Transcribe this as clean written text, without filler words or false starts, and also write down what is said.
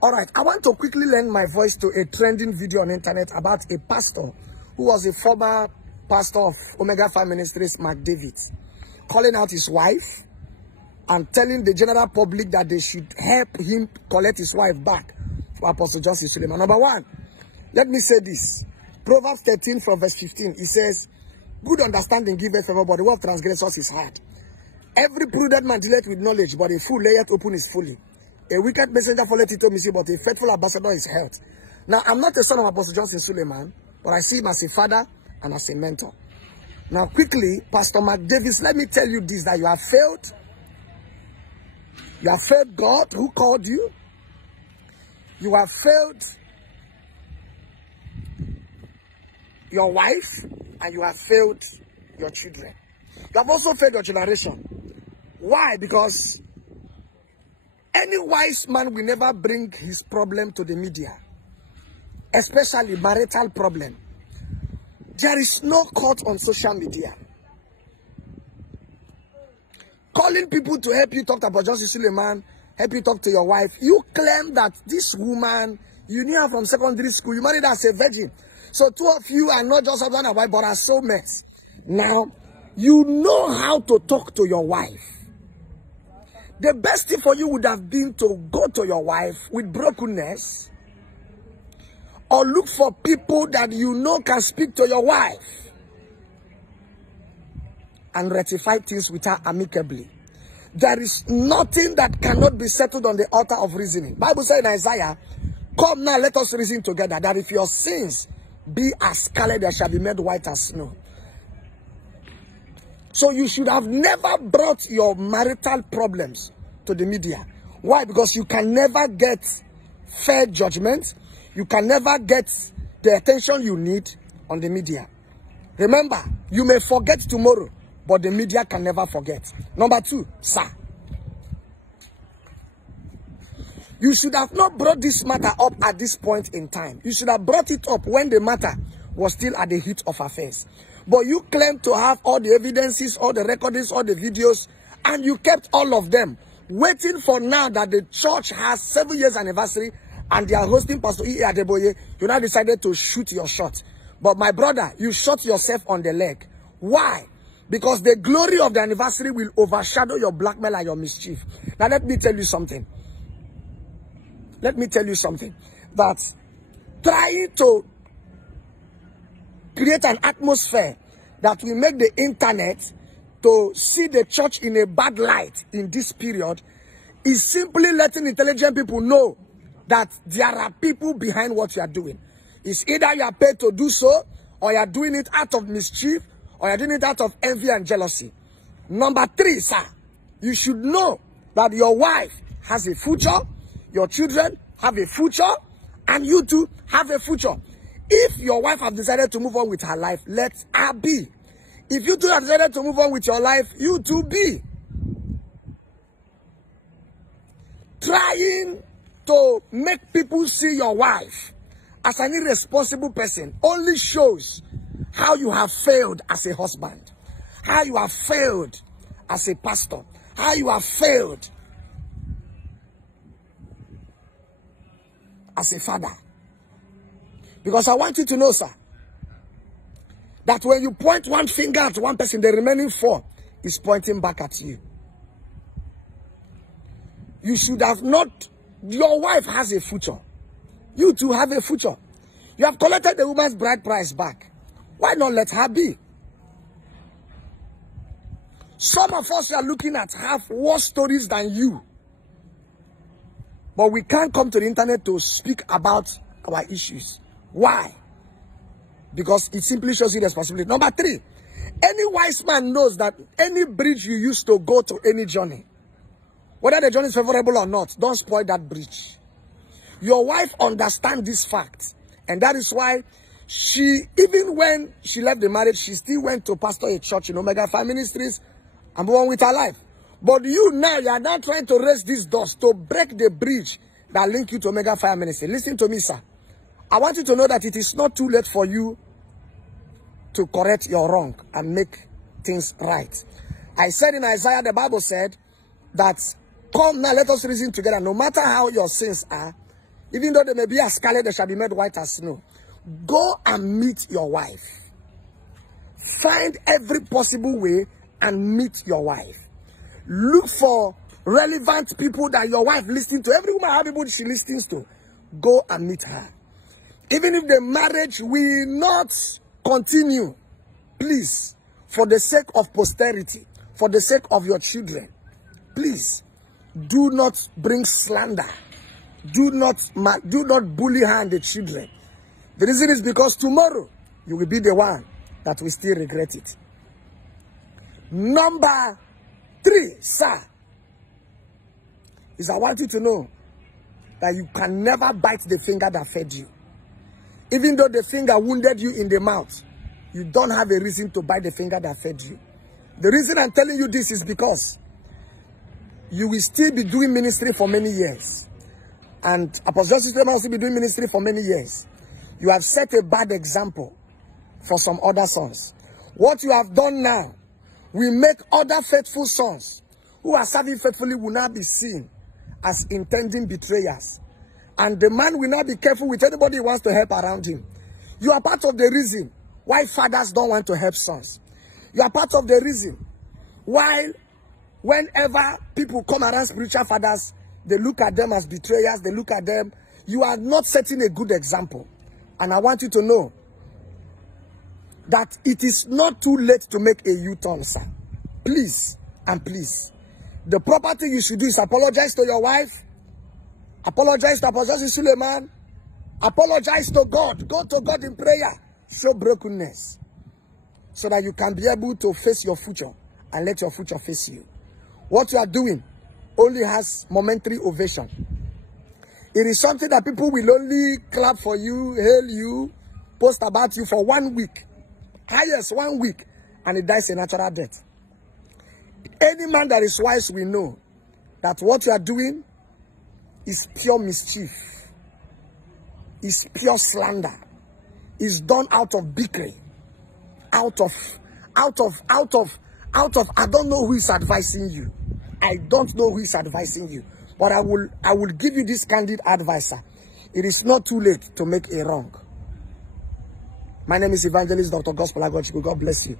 All right, I want to quickly lend my voice to a trending video on the internet about a pastor who was a former pastor of Omega 5 Ministries, Mark David, calling out his wife and telling the general public that they should help him collect his wife back to Apostle Justice Suleiman. Number one, let me say this. Proverbs 13 from verse 15, it says, good understanding giveth favor, but the word of transgressors is hard. Every prudent man dealeth with knowledge, but a fool layeth open his folly. A wicked messenger followeth it to me, but a faithful ambassador is health. Now, I'm not a son of Apostle Justice Suleiman, but I see him as a father and as a mentor. Now, quickly, Pastor Mark Davis, let me tell you this, that you have failed. You have failed God who called you. You have failed your wife, and you have failed your children. You have also failed your generation. Why? Because any wise man will never bring his problem to the media, especially marital problem. There is no court on social media. Calling people to help you talk about Justice Suleiman, help you talk to your wife. You claim that this woman, you knew her from secondary school, you married her as a virgin. So two of you are not just husband and wife, but are soulmates. Now, you know how to talk to your wife. The best thing for you would have been to go to your wife with brokenness, or look for people that you know can speak to your wife and rectify things with her amicably. There is nothing that cannot be settled on the altar of reasoning. Bible says in Isaiah, come now, let us reason together, that if your sins be as scarlet, they shall be made white as snow. So you should have never brought your marital problems to the media. Why? Because you can never get fair judgment. You can never get the attention you need on the media. Remember, you may forget tomorrow, but the media can never forget. Number two, sir. You should have not brought this matter up at this point in time. You should have brought it up when the matter was still at the heat of affairs. But you claim to have all the evidences, all the recordings, all the videos, and you kept all of them, waiting for now that the church has 7 years anniversary and they are hosting Pastor E. Adeboye. You now decided to shoot your shot. But my brother, you shot yourself on the leg. Why? Because the glory of the anniversary will overshadow your blackmail and your mischief. Now let me tell you something. Let me tell you something. That trying to create an atmosphere that will make the internet to see the church in a bad light in this period is simply letting intelligent people know that there are people behind what you are doing. It's either you are paid to do so, or you are doing it out of mischief, or you are doing it out of envy and jealousy. Number three, sir, you should know that your wife has a future, your children have a future, and you too have a future. If your wife has decided to move on with her life, let her be. If you too have decided to move on with your life, you too be. Trying to make people see your wife as an irresponsible person only shows how you have failed as a husband, how you have failed as a pastor, how you have failed as a father. Because I want you to know, sir, that when you point one finger at one person, the remaining four is pointing back at you. You should have not. Your wife has a future. You too have a future. You have collected the woman's bride price back. Why not let her be? Some of us are looking at have worse stories than you. But we can't come to the internet to speak about our issues. Why? Because it simply shows you responsibility. Number three, any wise man knows that any bridge you use to go to any journey, whether the journey is favorable or not, don't spoil that bridge. Your wife understands this fact. And that is why she, even when she left the marriage, she still went to pastor a church in Omega 5 Ministries and move on with her life. But you are now trying to raise these doors to break the bridge that link you to Omega 5 Ministry. Listen to me, sir. I want you to know that it is not too late for you to correct your wrong and make things right. I said in Isaiah, the Bible said that, come now, let us reason together. No matter how your sins are, Even though they may be as scarlet, they shall be made white as snow. Go and meet your wife. Find every possible way and meet your wife. Look for relevant people that your wife listens to. Every woman has people she listens to. Go and meet her. Even if the marriage will not continue, please, for the sake of posterity, for the sake of your children, please, do not bring slander. Do not bully her and the children. The reason is because tomorrow you will be the one that will still regret it. Number 3, sir, is I want you to know that you can never bite the finger that fed you. Even though the finger wounded you in the mouth, you don't have a reason to bite the finger that fed you. The reason I'm telling you this is because you will still be doing ministry for many years. And Apostle Joseph will also be doing ministry for many years. You have set a bad example for some other sons. What you have done now will make other faithful sons who are serving faithfully will not be seen as intending betrayers. And the man will not be careful with anybody who wants to help around him. You are part of the reason why fathers don't want to help sons. You are part of the reason why whenever people come around spiritual fathers, they look at them as betrayers, they look at them. You are not setting a good example. And I want you to know that it is not too late to make a U-turn, sir. Please and please. The proper thing you should do is apologize to your wife. Apologize to Apostle Suleiman. Apologize to God. Go to God in prayer. Show brokenness. So that you can be able to face your future and let your future face you. What you are doing only has momentary ovation. It is something that people will only clap for you, hail you, post about you for 1 week. Highest 1 week. And it dies a natural death. Any man that is wise will know that what you are doing is pure mischief. Is pure slander. Is done out of bickering. Out of, I don't know who is advising you. I don't know who is advising you. But I will give you this candid advice. It is not too late to make a wrong. My name is Evangelist Dr. Gospel Agochukwu. God bless you.